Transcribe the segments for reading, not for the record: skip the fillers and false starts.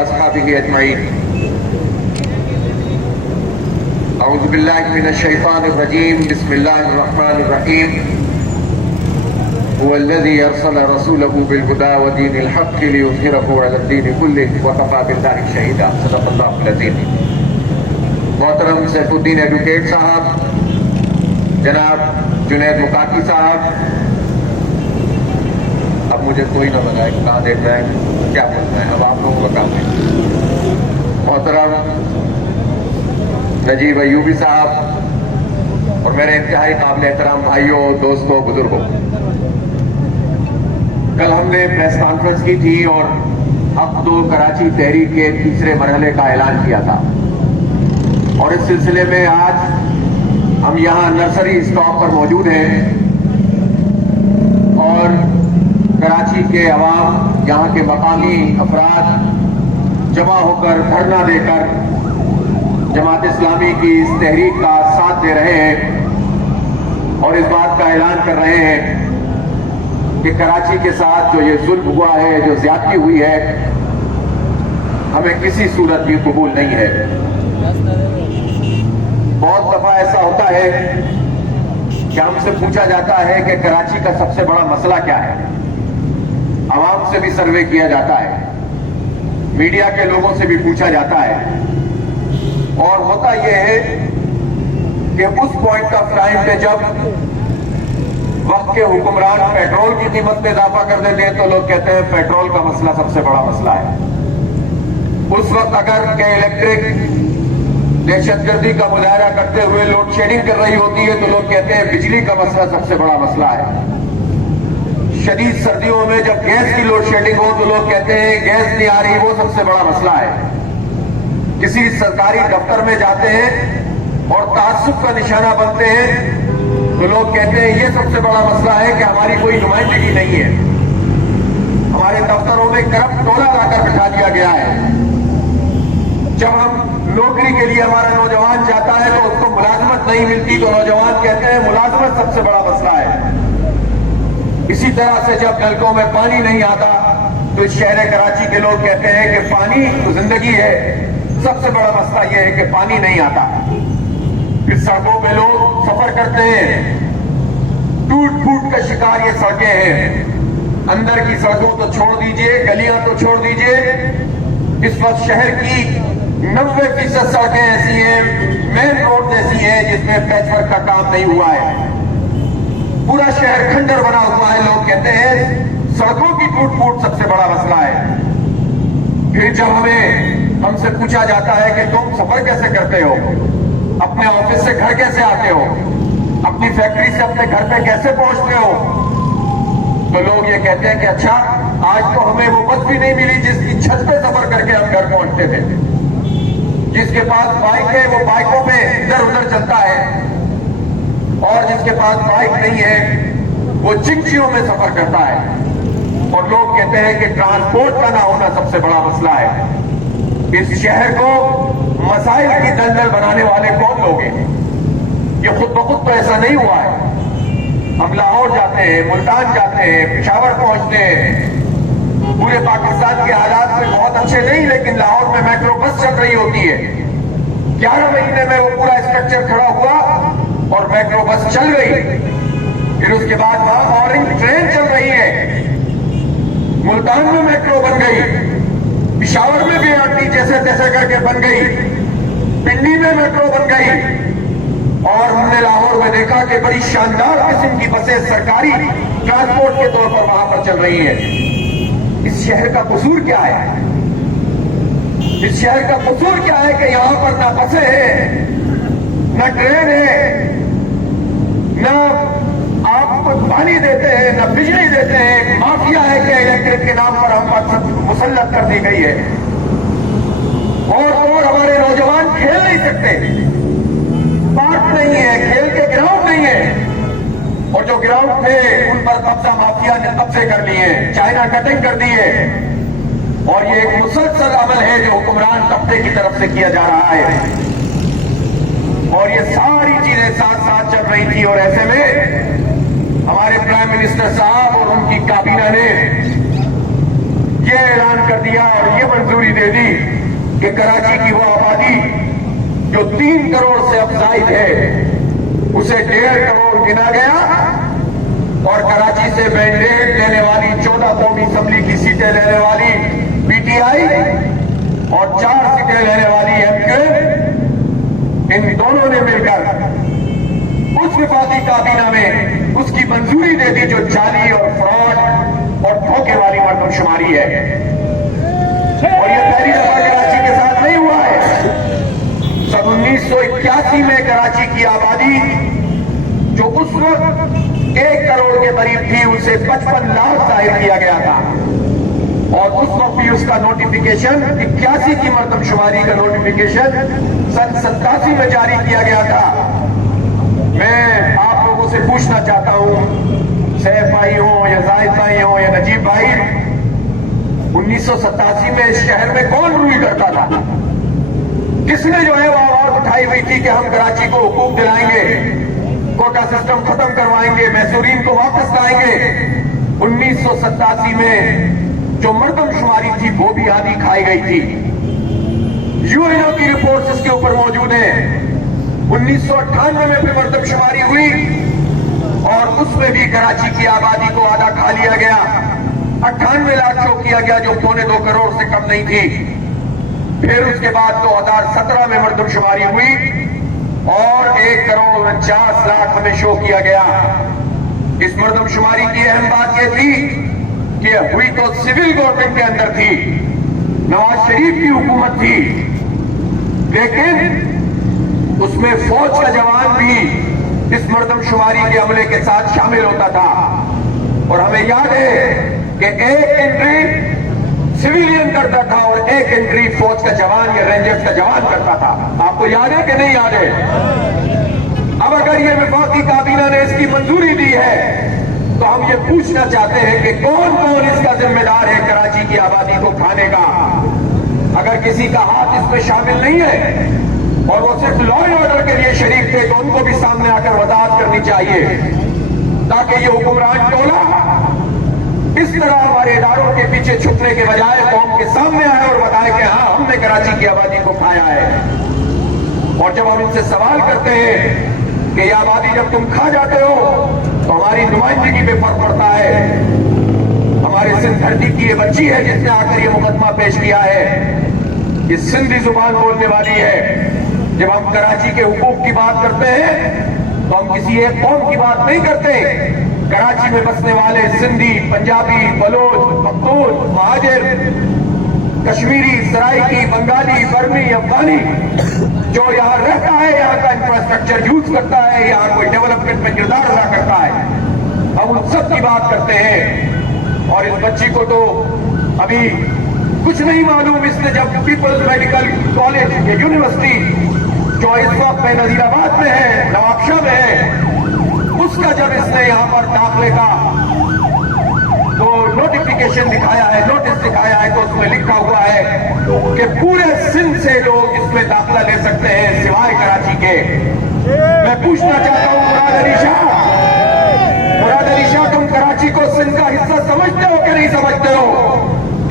وأصحابه أجمعين. أعوذ بالله من الشيطان الرجيم. بسم الله الرحمن الرحيم. هو الذي أرسل رسوله بالهدى ودين الحق ليظهره على الدين كله وكفى بالله شهيدا. صدق الله العظيم. محترم سیف الدین ایڈوکیٹ صاحب، جناب جنید مکاتی صاحب، اب مجھے کوئی نہ بتائے کہ کہاں دیکھ رہے ہیں، کیا بولنا ہے، اب آپ لوگوں کا کام ہے. محترم نجیب ایوبی صاحب اور میرے انتہائی قابل احترام بھائیوں، دوستوں، بزرگوں، کل ہم نے پریس کانفرنس کی تھی اور حق دو کراچی تحریک کے تیسرے مرحلے کا اعلان کیا تھا، اور اس سلسلے میں آج ہم یہاں نرسری اسٹاپ پر موجود ہیں اور کراچی کے عوام، یہاں کے مقامی افراد جمع ہو کر دھرنا دے کر جماعت اسلامی کی اس تحریک کا ساتھ دے رہے ہیں اور اس بات کا اعلان کر رہے ہیں کہ کراچی کے ساتھ جو یہ ظلم ہوا ہے، جو زیادتی ہوئی ہے، ہمیں کسی صورت بھی قبول نہیں ہے. بہت دفعہ ایسا ہوتا ہے کہ ہم سے پوچھا جاتا ہے کہ کراچی کا سب سے بڑا مسئلہ کیا ہے. عوام سے بھی سروے کیا جاتا ہے، میڈیا کے لوگوں سے بھی پوچھا جاتا ہے، اور ہوتا یہ ہے کہ اس پوائنٹ آف ٹائم پہ جب وقت کے حکمران پیٹرول کی قیمت میں اضافہ کر دیتے ہیں تو لوگ کہتے ہیں پیٹرول کا مسئلہ سب سے بڑا مسئلہ ہے. اس وقت اگر کہ الیکٹرک دہشت گردی کا مظاہرہ کرتے ہوئے لوڈ شیڈنگ کر رہی ہوتی ہے تو لوگ کہتے ہیں بجلی کا مسئلہ سب سے بڑا مسئلہ ہے. شدید سردیوں میں جب گیس کی لوڈ شیڈنگ ہو تو لوگ کہتے ہیں گیس نہیں آ رہی، وہ سب سے بڑا مسئلہ ہے. کسی سرکاری دفتر میں جاتے ہیں اور تعصب کا نشانہ بنتے ہیں تو لوگ کہتے ہیں یہ سب سے بڑا مسئلہ ہے کہ ہماری کوئی نمائندگی نہیں ہے، ہمارے دفتروں میں کرپٹ ٹولہ لا کر بٹھا دیا گیا ہے. جب ہم نوکری کے لیے ہمارا نوجوان جاتا ہے تو اس کو ملازمت نہیں ملتی تو نوجوان کہتے ہیں ملازمت سب سے بڑا مسئلہ ہے. اسی طرح سے جب نلکوں میں پانی نہیں آتا تو اس شہر کراچی کے لوگ کہتے ہیں کہ پانی تو زندگی ہے، سب سے بڑا مسئلہ یہ ہے کہ پانی نہیں آتا. پھر سڑکوں پہ لوگ سفر کرتے ہیں، ٹوٹ پھوٹ کا شکار یہ سڑکیں ہیں. اندر کی سڑکوں تو چھوڑ دیجئے، گلیاں تو چھوڑ دیجئے، اس وقت شہر کی 90% سڑکیں ایسی ہیں، مین روڈ ایسی ہیں جس میں پیچ ورک کا کام نہیں ہوا ہے. پورا شہر کھنڈر بنا ہوا ہے. لوگ کہتے ہیں سڑکوں کی ٹوٹ پھوٹ سب سے بڑا مسئلہ ہے. پھر جب ہم سے پوچھا جاتا ہے کہ تم سفر کیسے کرتے ہو، اپنے آفس سے گھر کیسے آتے ہو، اپنی فیکٹری سے اپنے گھر پہ کیسے پہنچتے ہو، تو لوگ یہ کہتے ہیں کہ اچھا آج تو ہمیں وہ بس بھی نہیں ملی جس کی چھت پہ سفر کر کے ہم گھر پہنچتے تھے. جس کے پاس بائک ہے وہ بائکوں پہ ادھر ادھر چلتا ہے، اور جس کے پاس بائک نہیں ہے وہ چنچیوں میں سفر کرتا ہے. اور لوگ کہتے ہیں کہ ٹرانسپورٹ کا نہ ہونا سب سے بڑا مسئلہ ہے. اس شہر کو مسائل کی دلدل بنانے والے کون لوگ ہیں؟ یہ خود بخود تو ایسا نہیں ہوا ہے. ہم لاہور جاتے ہیں، ملتان جاتے ہیں، پشاور پہنچتے ہیں. پورے پاکستان کے حالات میں بہت اچھے نہیں، لیکن لاہور میں میٹرو بس چل رہی ہوتی ہے. 11 مہینے میں وہ پورا اسٹرکچر کھڑا ہوا اور میٹرو بس چل گئی. پھر اس کے بعد وہاں اورنج ٹرین چل رہی ہے. ملتان میں میٹرو بن گئی، پشاور میں بھی آتی جیسے تیسے کر کے بن گئی، پنڈی میں میٹرو بن گئی. اور ہم نے لاہور میں دیکھا کہ بڑی شاندار قسم کی بسیں سرکاری ٹرانسپورٹ کے طور پر وہاں پر چل رہی ہیں. اس شہر کا قصور کیا ہے؟ اس شہر کا قصور کیا ہے کہ یہاں پر نہ بسیں ہیں، نہ ٹرین ہے، نہ آپ پانی دیتے ہیں، نہ بجلی دیتے ہیں. مافیا ہے کہ الیکٹرک کے نام پر ہم پر مسلط کر دی گئی ہے. اور ہمارے نوجوان کھیل نہیں سکتے، پارک نہیں ہے، کھیل کے گراؤنڈ نہیں ہے، اور جو گراؤنڈ تھے ان پر قبضہ مافیا نے قبضے کر لیے، چائنا کٹنگ کر دی ہے. اور یہ ایک مسلسل عمل ہے جو حکمران طبقے کی طرف سے کیا جا رہا ہے. اور یہ ساری چیزیں ساتھ ساتھ چل رہی تھی، اور ایسے میں ہمارے پرائم منسٹر صاحب اور ان کی کابینہ نے یہ اعلان کر دیا اور یہ منظوری دے دی कराची की वो आबादी जो 3 करोड़ से अब जायद है उसे 1.5 करोड़ गिना गया और कराची से मैंडेट लेने वाली 14 कौमी असेंबली की सीटें लेने वाली पीटीआई और 4 सीटें लेने वाली एमक्यू, इन दोनों ने मिलकर उस विफाकी काबीना में उसकी मंजूरी दे दी जो जाली और फ्रॉड और धोखे वाली मर्दमशुमारी है। और यह पहली दफा कराची के साथ नहीं हुआ है। सन 1981 में कराची की आबादी जो उस वक्त 1 करोड़ के करीब थी उसे 55 लाख जाहिर किया गया था और उस वक्त भी उसका नोटिफिकेशन 81 की मर्दमशुमारी का नोटिफिकेशन सन 87 में जारी किया गया था। मैं आप लोगों से पूछना चाहता हूं, सैफ भाई हो या जाहिद भाई हो या नजीब भाई, 1987 में इस शहर में कौन रूल करता था? किसने जो है वो आवाज उठाई हुई थी कि हम कराची को हुकूक दिलाएंगे, कोटा सिस्टम खत्म करवाएंगे, मैसूरीन को वापस लाएंगे? 1987 में जो मर्दमशुमारी थी वो भी आधी खाई गई थी। यूएनओ की रिपोर्ट्स इसके ऊपर मौजूद है। 1998 में फिर मर्दमशुमारी हुई और उसमें भी कराची की आबादी को आधा खा लिया गया। 98 लाख शो किया गया जो 2.25 करोड़ से कम नहीं थी। फिर उसके बाद 2017 में मर्दमशुमारी हुई और 1 करोड़ 49 लाख हमें शो किया गया। इस मर्दमशुमारी की अहम बात यह थी कि हुई तो सिविल गवर्नमेंट के अंदर थी, नवाज शरीफ की हुकूमत थी, लेकिन उसमें फौज का जवान भी इस मर्दमशुमारी के अमले के साथ शामिल होता था। और हमें याद है कि 1 एंट्री सिविलियन करता था और 1 एंट्री फौज का जवान या रेंजर्स का जवान करता था। आपको याद है कि नहीं याद है? अब अगर ये वफाकी काबीना ने इसकी मंजूरी दी है तो हम ये पूछना चाहते हैं कि कौन कौन इसका जिम्मेदार है कराची की आबादी को खाने का? अगर किसी का हाथ इसमें शामिल नहीं है और वो सिर्फ लॉ एंड ऑर्डर के लिए शरीक थे तो उनको भी सामने आकर वजाहत करनी चाहिए, ताकि ये हुक्मरान टोला इस तरह हमारे इदारों के पीछे छुपने के बजाय कौम के सामने आए और बताए कि हाँ, हमने कराची की आबादी को खाया है। और जब हम इनसे सवाल करते हैं कि ये आबादी जब तुम खा जाते हो तो हमारी नुमाइंदगी पे फर्क पड़ता है। हमारे सिंध धरती की ये बच्ची है जिसने आकर ये मुकदमा पेश किया है, ये सिंधी जुबान बोलने वाली है। जब हम कराची के हुकूक की बात करते हैं तो हम किसी एक कौम की बात नहीं करते। कराची में बसने वाले सिंधी, पंजाबी, बलोच, पख्तून, महाजिर, कश्मीरी, सराइकी, बंगाली, बर्मी, अफगानी जो यहाँ रहता है, यहाँ का इंफ्रास्ट्रक्चर यूज करता है, यहाँ कोई डेवलपमेंट में किरदार अदा करता है, हम उन सब की बात करते हैं। और इस बच्ची को तो अभी कुछ नहीं मालूम। इसने जब पीपल्स मेडिकल कॉलेज या यूनिवर्सिटी जो इस वक्त में नजीराबाद में है, नवाबशाह में है, उसका जब इसने यहां पर दाखिले का तो नोटिफिकेशन दिखाया है, नोटिस दिखाया है, तो उसमें लिखा हुआ है कि पूरे सिंध से लोग इसमें दाखिला ले सकते हैं सिवाय कराची के। मैं पूछना चाहता हूं मुराद अली शाह, तुम कराची को सिंध का हिस्सा समझते हो कि नहीं समझते हो?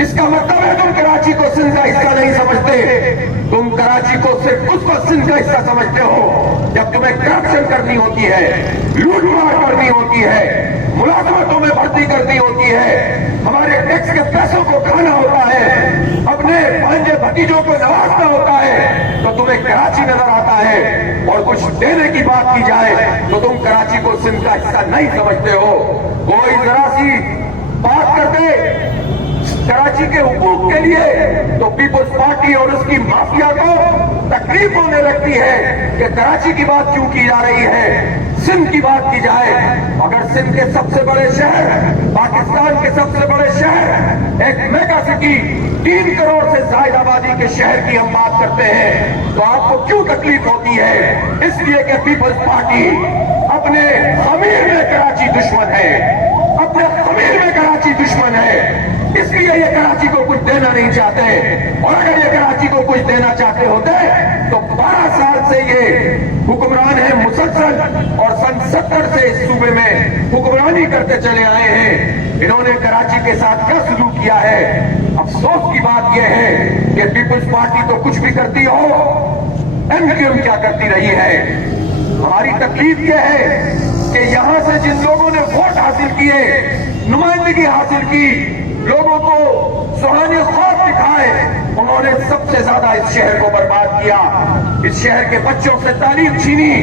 इसका मतलब है तुम कराची को सिंध का हिस्सा नहीं समझते। तुम कराची को सिर्फ उस वक्त सिंध का हिस्सा समझते हो जब तुम्हें करप्शन करनी होती है, लूटमार करनी होती है, मुलाजमतों में भर्ती करनी होती है, हमारे टैक्स के पैसों को खाना होता है, अपने भांजे भतीजों को नवाजना होता है, तो तुम्हें कराची नजर आता है। और कुछ देने की बात की जाए तो तुम कराची को सिंध का हिस्सा नहीं समझते हो। कोई जरा सी बात करते कराची के हुकूक के लिए तो पीपल्स पार्टी और उसकी माफिया को तकलीफ होने लगती है कि कराची की बात क्यों की जा रही है, सिंध की बात की जाए। अगर सिंध के सबसे बड़े शहर, पाकिस्तान के सबसे बड़े शहर, एक मेगा सिटी, 3 करोड़ से ज्यादा आबादी के शहर की हम बात करते हैं तो आपको क्यों तकलीफ होती है? इसलिए कि पीपल्स पार्टी अपने अमीर में कराची दुश्मन है, अपने अमीर में कराची दुश्मन है, इसलिए ये कराची को कुछ देना नहीं चाहते। और अगर ये कराची को कुछ देना चाहते होते तो 12 साल से ये हुक्मरान है मुसलसल, और सन 70 से इस सूबे में हुक्मरानी करते चले आए हैं, इन्होंने कराची के साथ क्या सलूक किया है। अफसोस की बात यह है कि पीपल्स पार्टी तो कुछ भी करती हो, एमक्यूएम क्या करती रही है। हमारी तकलीफ यह है कि यहां से जिन लोगों ने वोट हासिल किए, नुमाइंदगी हासिल की, लोगों को सुहाने ख्वाब दिखाए, उन्होंने सबसे ज्यादा इस शहर को बर्बाद किया। इस शहर के बच्चों से तालीम छीनी,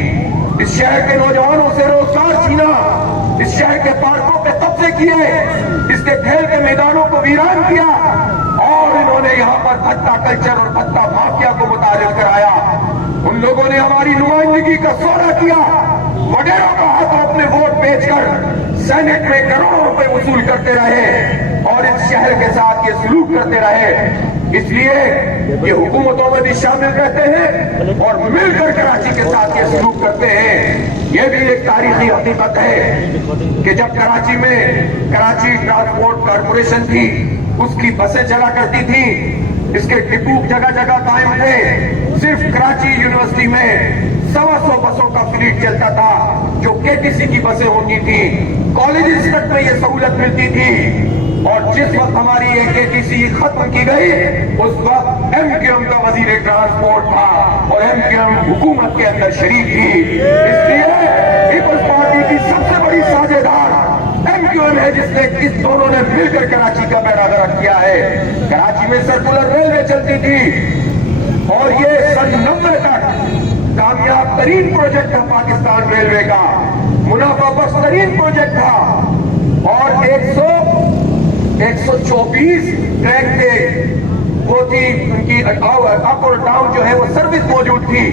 इस शहर के नौजवानों से रोजगार छीना, इस शहर के पार्कों पे कब्जे किए, इसके खेल के मैदानों को वीरान किया और इन्होंने यहाँ पर भत्ता कल्चर और भत्ता माफिया को मुतारिफ कराया। उन लोगों ने हमारी नुमाइंदगी का सौदा किया, वडेरों का हाथ अपने वोट बेचकर सेनेट में करोड़ों रुपए वसूल करते रहे और इस शहर के साथ ये सलूक करते रहे। इसलिए ये हुकूमतों में भी शामिल रहते हैं और मिलकर कराची के साथ ये सलूक करते हैं। ये भी एक तारीखी हकीकत है कि जब कराची में कराची ट्रांसपोर्ट कॉरपोरेशन थी, उसकी बसें चला करती थी, इसके डिपो जगह जगह कायम थे। सिर्फ कराची यूनिवर्सिटी में 125 बसों का फ्लीट चलता था जो केटीसी की बसें होती थी। कॉलेजेस तक में ये सहूलत मिलती थी और जिस वक्त हमारी ये केटीसी खत्म की गई, उस वक्त एमक्यूएम का वजीर ट्रांसपोर्ट था और एमक्यूएम हुकूमत के अंदर शरीक थी। इसलिए पीपल्स पार्टी की सबसे बड़ी साझेदार एमक्यूएम है, जिसने इस दोनों ने मिलकर कराची का बेड़ा गर्क किया है। कराची में सर्कुलर रेलवे चलती थी और ये सन 90 तक कामयाब तरीन प्रोजेक्ट था पाकिस्तान रेलवे का, मुनाफा बख्श तरीन प्रोजेक्ट था और 124 ट्रैक थे, वो थी उनकी अप और डाउन जो है वो सर्विस मौजूद थी।